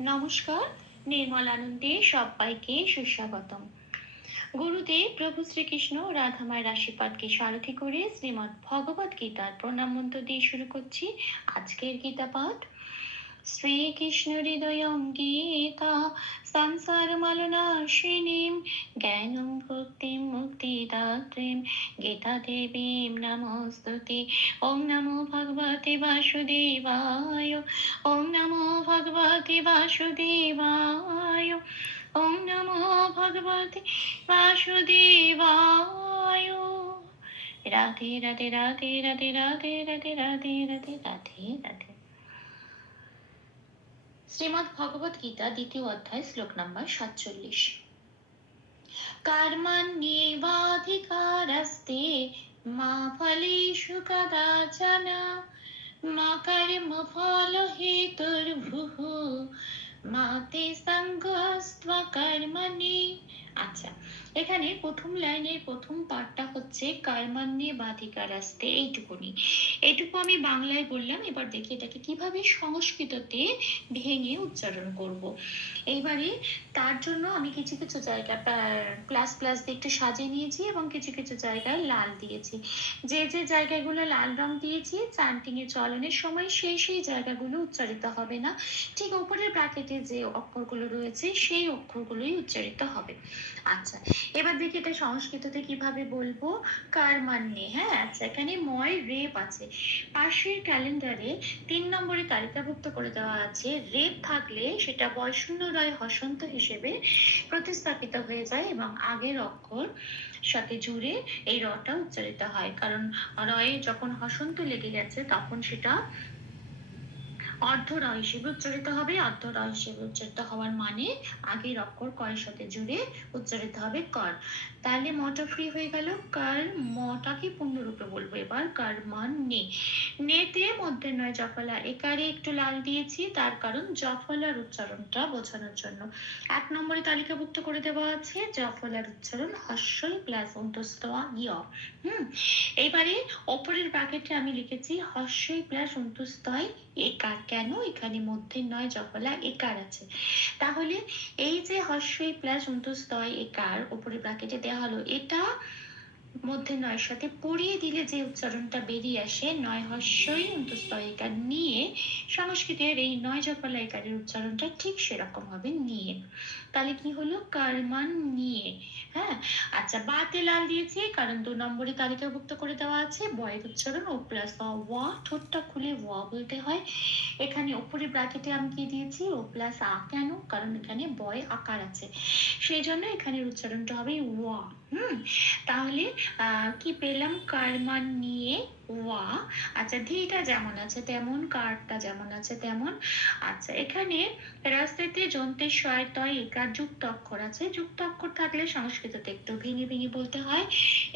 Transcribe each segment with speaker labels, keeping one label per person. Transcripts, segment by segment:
Speaker 1: নমস্কার, নির্মল আনন্দে সবাইকে সুস্বাগত গুরুদেব প্রভু শ্রীকৃষ্ণ রাধামায়ের আশীর্বাদকে সারথি করে শ্রীমদ্ ভগবত গীতার প্রণাম মন্ত্র দিয়ে শুরু করছি আজকের গীতা পাঠ শ্রীকৃষ্ণ হৃদয়ং গীতা সংসার মালনাশিনীম জ্ঞানম ভক্তিম মুক্তিদাত্রীম গীতা দেবীম নমস্তুতে ওম নমো ভগবতে বাসুদেবায় ওম নমো ভগবতে বাসুদেবায় ওম নমো ভগবতে বাসুদেবায় রাধে রাধে রাধে রাধে রাধে রাধে রাধে রাধে রাধে রাধে শ্রীমৎ ভগবত গীতা, দ্বিতীয় অধ্যায়, শ্লোক নাম্বার সাতচল্লিশ। কর্মণ্যেবাধিকারস্তে মা ফলেষু কদাচন, মা কর্ম ফল হেতুর্ভুঃ মা তে সঙ্গস্ত্ব কর্মণি। আচ্ছা এখানে প্রথম লাইনের প্রথম পার্টটা হচ্ছে কর্মান্যে বাধিকার আসতে, এইটুকুনি। এইটুকু আমি বাংলায় বললাম, এবার দেখি এটাকে কীভাবে সংস্কৃততে ভেঙে উচ্চারণ করব। এইবারে তার জন্য আমি কিছু কিছু জায়গা প্লাস প্লাস দিয়ে একটু সাজিয়ে নিয়েছি এবং কিছু কিছু জায়গায় লাল দিয়েছি। যে যে জায়গাগুলো লাল রং দিয়েছি চান্টিং এ চলনের সময় সেই সেই জায়গাগুলো উচ্চারিত হবে না। ঠিক উপরের ব্র্যাকেটে যে অক্ষরগুলো রয়েছে, সেই অক্ষরগুলোই উচ্চারিত হবে। আচ্ছা এবার দেখি এটা সংস্কৃততে কীভাবে বলব? কার মান্যে? হ্যাঁ আচ্ছা এখানে ময় রেপ আছে। পাশের ক্যালেন্ডারে তিন নম্বরে তালিকাভুক্ত করে দেওয়া আছে, রেপ থাকলে সেটা বয়শূন্য রয় হসন্ত হিসেবে প্রতিস্থাপিত হয়ে যায় এবং আগের অক্ষর সাথে জুড়ে এই রটা উচ্চারিত হয়। কারণ রয়ে যখন হসন্ত লেগে গেছে, তখন সেটা অর্ধ হিসেবে উচ্চারিত হবে। অর্ধ হিসেবে উচ্চারিত হওয়ার মানে আগের অক্ষর কয়ের সাথে জুড়ে উচ্চারিত হবে কর। তাহলে মটা ফ্রি হয়ে গেল। কার মটাকে পূর্ণরূপে বলব এবার। কার মান নে। নেতে মধ্যে নয় জফলা। একারে একটু লাল দিয়েছি, তার কারণ জফলার উচ্চারণটা বোঝানোর জন্য। এক নম্বরে তালিকাভুক্ত করে দেওয়া আছে, জফলার উচ্চারণ হস্যই প্লাস অন্তস্তয়া ইয় হুম? এইবারে ওপরের ব্র্যাকেটে আমি লিখেছি হস্যই প্লাস অন্তস্তয় একার কেন এখানে মধ্যে নয় জফলা একার আছে? তাহলে এই যে হস্যই প্লাস অন্তস্তয় একার উপরে ব্রাকেটে দেওয়া হলো, এটা মধ্যে নয় সাথে পড়িয়ে দিলে যে উচ্চারণটা বেরিয়ে আসে, নয় হস্যই অন্তস্তয়িকার নিয়ে, সংস্কৃতের এই নয় জপালাইকারের উচ্চারণটা ঠিক সেরকম হবে নিয়ে। তাহলে কি হলো? কারমান নিয়ে। হ্যাঁ? আচ্ছা বাতে লাল দিয়েছি, কারণ দু নম্বরে তালিকাভুক্ত করে দেওয়া আছে। বয়ের উচ্চারণ, ও প্লাস ওয়া ঠোঁটটা খুলে ওয়া বলতে হয়। এখানে ওপরে ব্র্যাকেটে আমি কি দিয়েছি? ও প্লাস আ কেন? কারণ এখানে বয় আকার আছে। সেই জন্য এখানের উচ্চারণটা হবে ওয়া তাহলে কি পেলাম? কারমান নিয়ে ওয়া। আচ্ছা ধীটা যেমন আছে তেমন কারটা যেমন আছে তেমন। আচ্ছা এখানে রাস্তাতে যন্ত্রের সহায়তায় একার যুক্ত অক্ষর আছে। যুক্ত অক্ষর থাকলে সংস্কৃততে একটু ভেঙে ভেঙে বলতে হয়।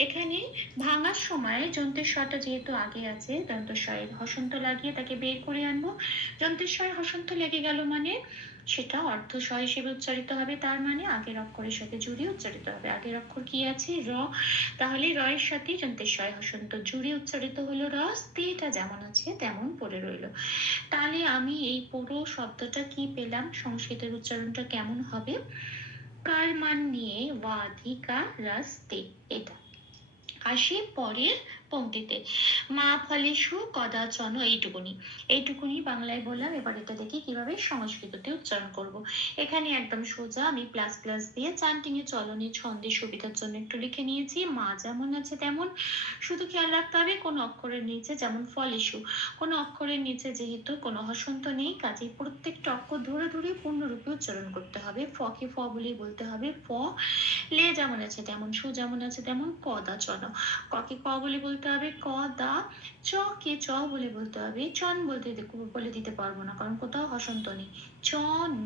Speaker 1: এখানে ভাঙার সময় যন্ত্রের স্বরটা যেহেতু আগে আছে দন্তস্বয়ের হসন্ত লাগিয়ে তাকে বের করে আনব। যন্ত্রের স্বয় হসন্ত লেগে গেল মানে সেটা অর্ধ স হিসেবে উচ্চারিত হবে, তার মানে আগের অক্ষরের সাথে জুড়ে উচ্চারিত হবে। আগের অক্ষর কি আছে? র। তাহলে র এর সাথে যন্ত্রের সয় হসন্ত জুড়ে উচ্চারিত হলো র স্ত্রীটা যেমন আছে তেমন পড়ে রইল। তাহলে আমি এই পুরো শব্দটা কি পেলাম? সংস্কৃতের উচ্চারণটা কেমন হবে? কার মান নিয়ে ওয়াধিকা রাস্তে এটা। আসি পরের পঙ্ক্তিতে। মা ফলে ফলেশু কদাচন এইটুকুনি। এইটুকুনি বাংলায় বললাম, এবার এটা দেখি কীভাবে সংস্কৃততে উচ্চারণ করব। এখানে একদম সোজা আমি প্লাস প্লাস দিয়ে চান্টিং এ চলনে ছন্দের সুবিধার জন্য একটু লিখে নিয়েছি। মা যেমন আছে তেমন। শুধু খেয়াল রাখতে হবে কোনো অক্ষরের নিচে যেমন ফলেশু কোনো অক্ষরের নিচে যেহেতু কোনো হসন্ত নেই, কাজেই প্রত্যেকটা অক্ষর ধরে ধরে পূর্ণরূপে উচ্চারণ করতে হবে। ফকে ফ বলেই বলতে হবে। ফ, লে যেমন আছে তেমন, সু যেমন আছে তেমন কদাচন ককে ক বলে বলতে বলতে হবে ক, দা, চ, কে, চ বলে বলতে হবে। চন বলতে বলে দিতে পারব না, কারণ কোথাও হসন্ত নেই। চ,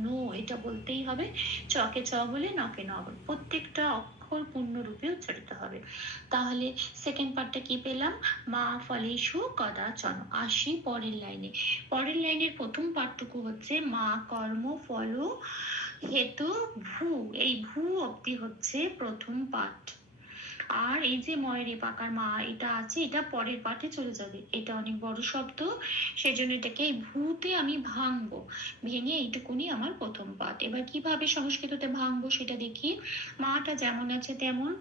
Speaker 1: নো, এটা বলতেই হবে। চকে চ বলে নকে ন বলে। প্রত্যেকটা অক্ষর পূর্ণরূপে উচ্চারিত হবে। তাহলে সেকেন্ড পার্টটা কি পেলাম? মা, ফলে, সু কদা চন আসি পরের লাইনে। পরের লাইনের প্রথম পার্টটুকু হচ্ছে মা, কর্ম, ফল, হেতু, ভূ। এই ভূ অব্দি হচ্ছে প্রথম পাঠ। আর এই যে ময়ূরী, পাকার মা, এটা আছে, এটা পরের পাঠে চলে যাবে। এটা অনেক বড় শব্দ, সেজন্য এটাকে এই ভূতে আমি ভাঙবো। ভেঙে এইটুকুনি আমার প্রথম পাঠ। এবার কীভাবে সংস্কৃততে ভাঙবো সেটা দেখি। মাটা যেমন আছে তেমন,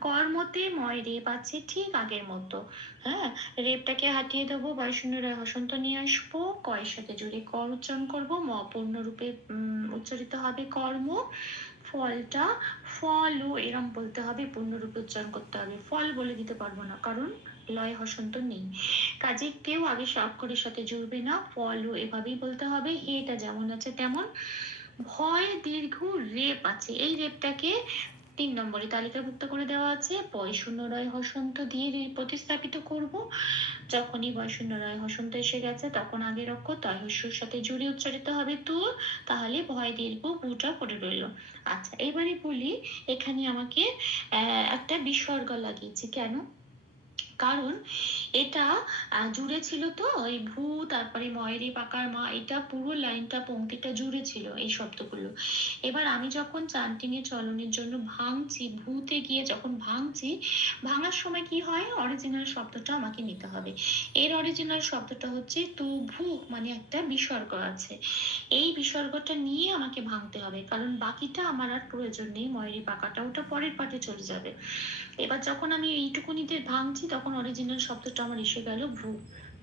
Speaker 1: কর্মতে ময় রেপ আছে ঠিক আগের মতো। হ্যাঁ রেপটাকে হাটিয়ে দেবো বয়শূন্য রায় হসন্ত নিয়ে আসব, কয়ের সাথে জুড়ে কর উচ্চারণ করব ম পূর্ণরূপে উচ্চারিত হবে কর্ম। ফলটা ফলও এরম বলতে হবে পূর্ণরূপে উচ্চারণ করতে হবে। ফল বলে দিতে পারব না, কারণ লয় হসন্ত নেই। কাজে কেউ আগে অক্ষরের সাথে জুড়বে না ফলও এভাবেই বলতে হবে হেটা যেমন আছে তেমন, ভয়, দীর্ঘ, রেপ আছে। এই রেপটাকে তিন নম্বরে তালিকাভুক্ত করে দেওয়া আছে পয় শূন্য রয় হসন্ত দিয়ে প্রতিস্থাপিত করব। যখনই বয় শূন্য রয় হসন্ত এসে গেছে, তখন আগের অক্ষর তয় সাথে জুড়ে উচ্চারিত হবে তু তাহলে ভয় দীর্ঘ বুটা পড়ে রইল। আচ্ছা এবারে বলি, এখানে আমাকে একটা বিসর্গ লাগিয়েছি। কেন? কারণ এটা জুড়ে ছিল তো, ওই ভূ তারপরে ময়েরি, পাকার মা, এটা পুরো লাইনটা পংক্তিটা জুড়ে ছিল এই শব্দগুলো। এবার আমি যখন চান্টিংয়ে চলনের জন্য ভাঙছি, ভূতে গিয়ে যখন ভাঙছি, ভাঙার সময় কি হয়? অরিজিনাল শব্দটা আমাকে নিতে হবে। এর অরিজিনাল শব্দটা হচ্ছে তু ভূ মানে একটা বিসর্গ আছে। এই বিসর্গটা নিয়ে আমাকে ভাঙতে হবে, কারণ বাকিটা আমার আর প্রয়োজন নেই, ময়েরি পাকাটা ওটা পরের পাটে চলে যাবে। এবার যখন আমি এইটুকুনিতে ভাঙছি, তখন অরিজিনাল শব্দটা আমার এসে গেল ভূ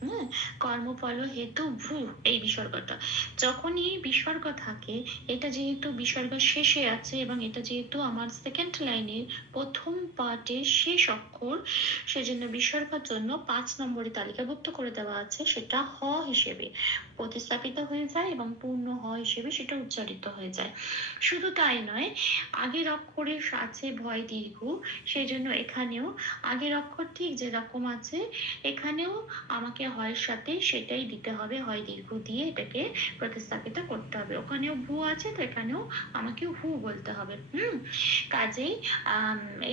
Speaker 1: হ্যাঁ কর্মফল হেতু ভূ, এই বিসর্গটা। যখনই বিসর্গ থাকে, এটা যেহেতু বিসর্গ শেষে আছে এবং এটা যেহেতু আমার সেকেন্ড লাইনের প্রথম পার্টের শেষ অক্ষর, সেজন্য বিসর্গের জন্য পাঁচ নম্বরে তালিকাভুক্ত করে দেওয়া আছে, সেটা হ হিসেবে। প্রতিস্থাপিত হয়ে যায় এবং পূর্ণ হ হিসেবে সেটা উচ্চারিত হয়ে যায়। শুধু তাই নয়, আগের অক্ষরে আছে ভয় দীর্ঘ সেই জন্য এখানেও আগের অক্ষর ঠিক যেরকম আছে, এখানেও আমাকে হয়ের সাথে সেটাই দিতে হবে, হয় দীর্ঘ দিয়ে এটাকে প্রতিস্থাপিত করতে হবে। ওখানেও ভু আছে তো এখানেও আমাকে হু বলতে হবে। হুম? কাজেই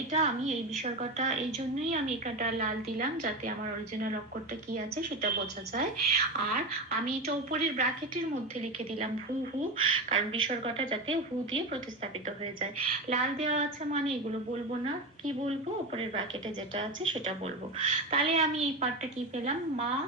Speaker 1: এটা আমি এই বিসর্গটা, এই জন্যই আমি এখানটা লাল দিলাম যাতে আমার অরিজিনাল অক্ষরটা কি আছে সেটা বোঝা যায়। আর আমি এটা উপরের ব্র্যাকেটের মধ্যে লিখে দিলাম ভু, হু, কারণ বিসর্গটা যাতে হু দিয়ে প্রতিস্থাপিত হয়ে যায়। লাল দেওয়া আছে মানে এগুলো বলব না। কি বলব? উপরের ব্র্যাকেটে যেটা আছে সেটা বলব। তাহলে আমি এই পার্টটা কি পেলাম? মা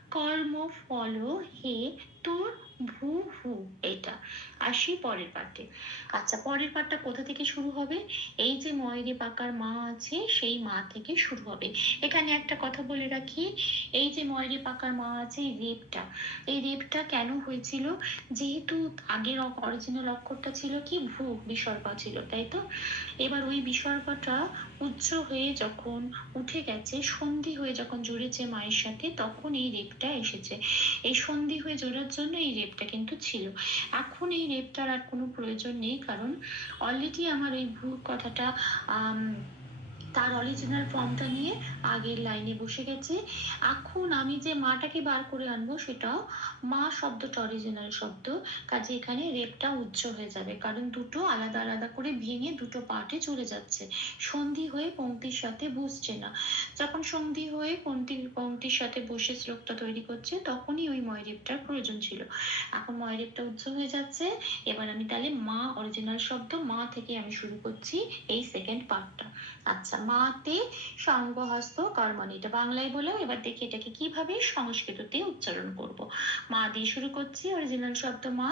Speaker 1: কর্ম ফল হে তোর ভু হু এটা। আসি পরের পার্টে আচ্ছা পরের পার্টটা কোথা থেকে শুরু হবে? এই যে ময়ূরী পাকার মা আছে, সেই মা থেকে শুরু হবে। এখানে একটা কথা বলে রাখি, এই যে ময়ূরী পাকার মা আছে, এই রেপটা। এই রেপটা কেন হয়েছিল? যেহেতু আগের অরিজিনাল অক্ষরটা ছিল কি? ভূ বিসর্গ ছিল, তাই তো? এবার ওই বিসর্গটা উচ্চ হয়ে যখন উঠে গেছে, সন্ধি হয়ে যখন জুড়েছে মায়ের সাথে, তখন এই রেপটা এসেছে। এই সন্ধি হয়ে জোড়ার জন্য এই রেপটা কিন্তু ছিল। এখন এই রেপটার আর কোনো প্রয়োজন নেই কারণ অলরেডি আমার এই ভুল কথাটা আম, তার অরিজিনাল ফর্মটা নিয়ে আগের লাইনে বসে গেছে। এখন আমি যে মাটাকে বার করে আনব সেটাও মা শব্দটা অরিজিনাল শব্দ। কাজে এখানে রেপটা উচ্চ হয়ে যাবে। কারণ দুটো আলাদা আলাদা করে ভেঙে দুটো পার্টে চলে যাচ্ছে। সন্ধি হয়ে পংক্তির সাথে বসছে না। যখন সন্ধি হয়ে পংক্তির পংক্তির সাথে বসে শ্লোকটা তৈরি করছে, তখনই ওই ময়রেপটার প্রয়োজন ছিল। এখন ময়রেপটা উচ্চ হয়ে যাচ্ছে। এবার আমি তাহলে মা অরিজিনাল শব্দ মা থেকে আমি শুরু করছি এই সেকেন্ড পার্টটা আচ্ছা মাতে সঙ্গহস্ত কর্মণি। এটা বাংলায় বলেও এবার দেখি এটাকে কীভাবে সংস্কৃততে উচ্চারণ করব। মা দিয়ে শুরু করছি অরিজিনাল শব্দ মা।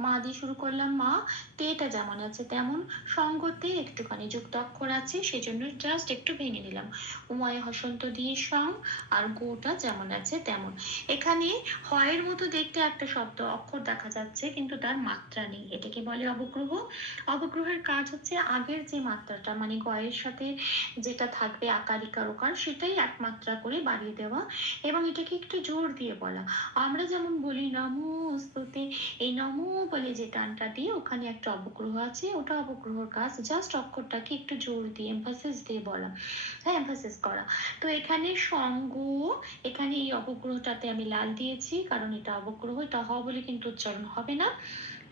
Speaker 1: মা দিয়ে শুরু করলাম মা। তেটা যেমন আছে তেমন সঙ্গতে একটুখানি যুক্ত অক্ষর আছে, সেজন্য জাস্ট একটু ভেঙে নিলাম। উময় হসন্ত দিয়ে সং আর গোটা যেমন আছে তেমন। এখানে হয়ের মতো দেখতে একটা শব্দ, অক্ষর দেখা যাচ্ছে, কিন্তু তার মাত্রা নেই। এটাকে বলে অবগ্রহ। অবগ্রহের কাজ হচ্ছে আগের যে মাত্রাটা মানে গয়ের সাথে যেটা থাকবে আকারিকার ওকার সেটাই এক মাত্রা করে বাড়িয়ে দেওয়া এবং এটাকে একটু জোর দিয়ে বলা। আমরা যেমন বলি, নমো স্তুতে। এই নমো বলে যে টানটা দিয়ে ওখানে একটা অবগ্রহ আছে, ওটা অবগ্রহর কাজ জাস্ট অক্ষরটাকে একটু জোর দিয়ে এমফাসিস দিয়ে বলা। হ্যাঁ এমফাসিস করা। তো এখানে সঙ্গ, এখানে এই অবগ্রহটাতে আমি লাল দিয়েছি, কারণ এটা অবগ্রহ এটা হ বলে কিন্তু উচ্চারণ হবে না।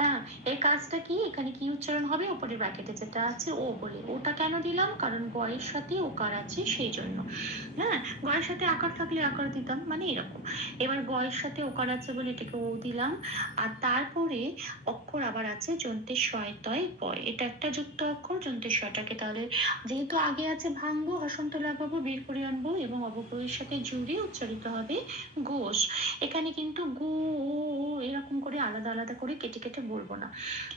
Speaker 1: হ্যাঁ এই কাজটা কি? এখানে কি উচ্চারণ হবে? উপরে ব্র্যাকেটে যেটা আছে, ও বলে। ওটা কেন দিলাম? কারণ গয়ের সাথে ওকার আছে সেই জন্য। হ্যাঁ গয়ের সাথে আকার থাকলে আকার দিতাম মানে এরকম। এবার গয়ের সাথে ওকার আছে বলে এটাকে ও দিলাম। আর তারপরে অক্ষর আবার আছে যন্ত্রের শয় তয় বয় এটা একটা যুক্ত অক্ষর যন্ত্রের শয়টাকে তাহলে যেহেতু আগে আছে ভাঙবো হসন্ত লাগাবো, বের করে আনব এবং অবশ্যের সাথে জুড়ে উচ্চারিত হবে গোষ। এখানে কিন্তু গু এরকম করে আলাদা আলাদা করে কেটে কেটে বলব না।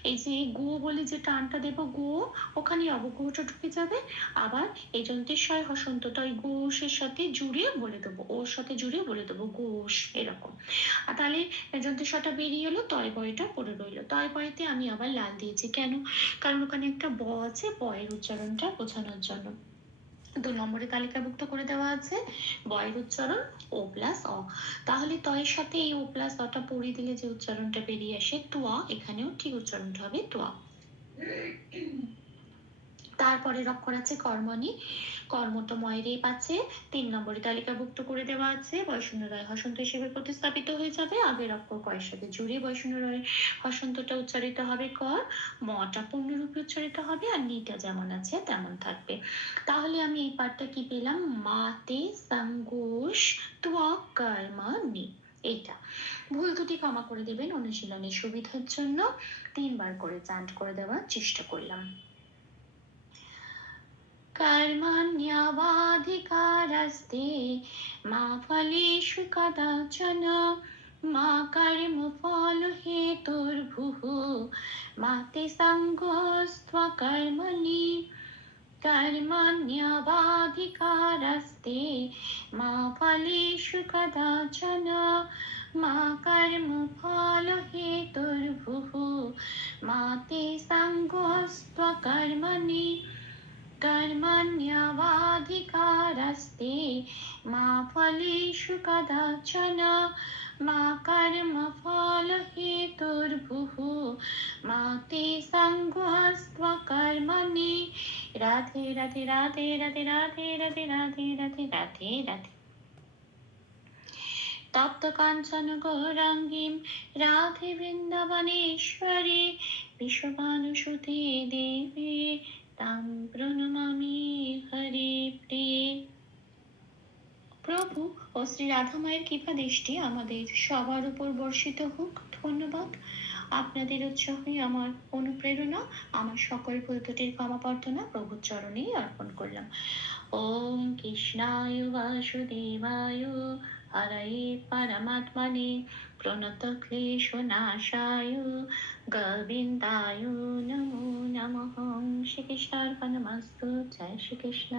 Speaker 1: এই যে গো বলে যে টানটা দেব, গো ওখানে অবগ্রহটা ঢুকে যাবে। আবার এই শয় হসন্তটা ওই গোষের সাথে জুড়ে বলে দেবো, ওর সাথে জুড়ে বলে দেবো, গোষ, এরকম। আর তাহলে যন্ত্রের শটা বেরিয়ে এলো, তয় বয়টা পড়ে রইল। তয় বয়তে আমি আবার লাল দিয়েছি। কেন? কারণ ওখানে একটা ব আছে, বয়ের উচ্চারণটা বোঝানোর জন্য। দু নম্বরে তালিকাভুক্ত করে দেওয়া আছে, বয়ের উচ্চারণ ও প্লাস অ তাহলে তয়ের সাথে এই ও প্লাস অটা পড়িয়ে দিলে যে উচ্চারণটা বেরিয়ে আসে, তোয়া, এখানেও ঠিক উচ্চারণটা হবে তোয়া। তারপরে অক্ষর আছে কর্মণি কর্মটা ময়ের পাচ্ছে। তিন নম্বরে তালিকাভুক্ত করে দেওয়া আছে। বৈষ্ণব রায় হসন্ত হিসেবে প্রতিস্থাপিত হয়ে যাবে। আগের অক্ষর কয়ের সাথে জুড়ে বৈষ্ণব রায় হসন্তটা উচ্চারিত হবে কর, মটা পূর্ণরূপে উচ্চারিত হবে আর নিটা যেমন আছে তেমন থাকবে। তাহলে আমি এই পাঠটা কি পেলাম? মাতে সঙ্গোষ ত্বক কর্মা নি। এইটা। ভুল দুটি ক্ষমা করে দেবেন। অনুশীলনের সুবিধার জন্য তিনবার করে চান্ট করে দেওয়ার চেষ্টা করলাম। कर्माण्यवाधिकारस्ते मा फलेषु कदाचन মা কর্ম ফল হেতুর্ভুঃ মাতে সঙ্গস্ত্ব কর্মণি কর্মণ্যবাধিকারস্তে মা ফলেষু কদাচন মা কর্ম ফল হেতুর্ভুঃ মাতে সঙ্গস্ত্ব কর্মণি कर्मण्यवाधिकारस्ते मा फलेषु कदाचन मा कर्मफलहेतुर्भुः मा ते सङ्गस्त्वकर्मणि राधे राधे राधे राधे राधे राधे राधे राधे राधे राधे তপ্ত কাঞ্চন গৌরাঙ্গীম রাধে বৃন্দাবনেশ্বরী বিশ্ববানুসুতে দেবী তাম প্রণমামি হরে প্রিয়ে। প্রভু ও শ্রী রাধা মায়ের কৃপা দৃষ্টি আমাদের সবার উপর বর্ষিত হোক। ধন্যবাদ। আপনাদের উৎসাহই আমার অনুপ্রেরণা, আমার সকল ভুল ত্রুটির ক্ষমা প্রার্থনা প্রভুর চরণেই অর্পণ করলাম। ওম কৃষ্ণায় বাসুদেবায় हरये परमात्मने प्रणतक्लेशनाशाय गोविन्दाय नमो नमः श्रीकृष्णार्पणमस्तु जय श्रीकृष्ण